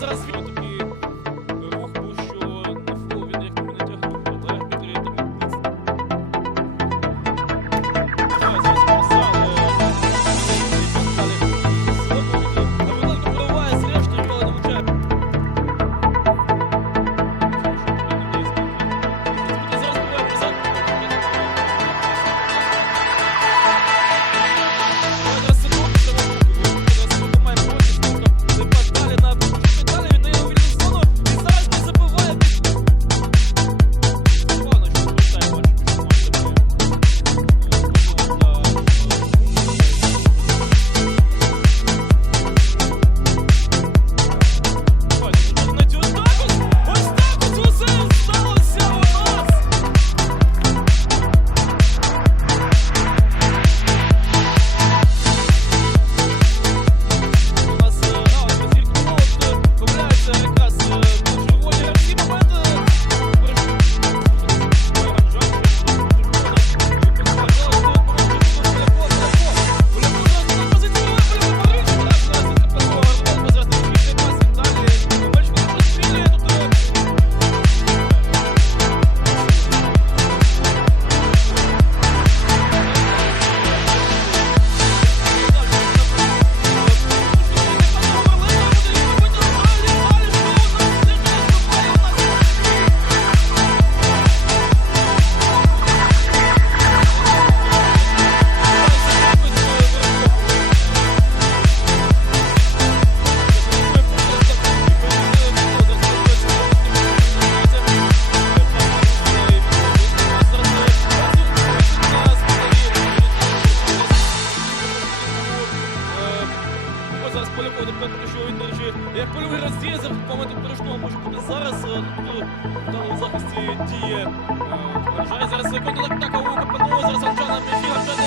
зараз він. зараз полюбові що він, до речі, як польовий розрізав, пам'ятник порожного може бути зараз е, ну, у захисті діє. Е, вражає зараз контратака у КПНО, зараз Арчана між Арчана